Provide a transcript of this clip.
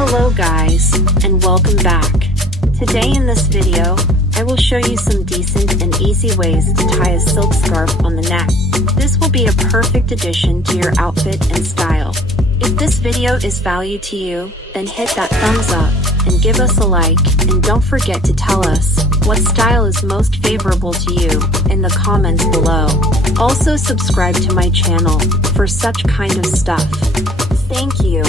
Hello guys, and welcome back. Today in this video, I will show you some decent and easy ways to tie a silk scarf on the neck. This will be a perfect addition to your outfit and style. If this video is value to you, then hit that thumbs up and give us a like, and don't forget to tell us what style is most favorable to you in the comments below. Also subscribe to my channel for such kind of stuff. Thank you.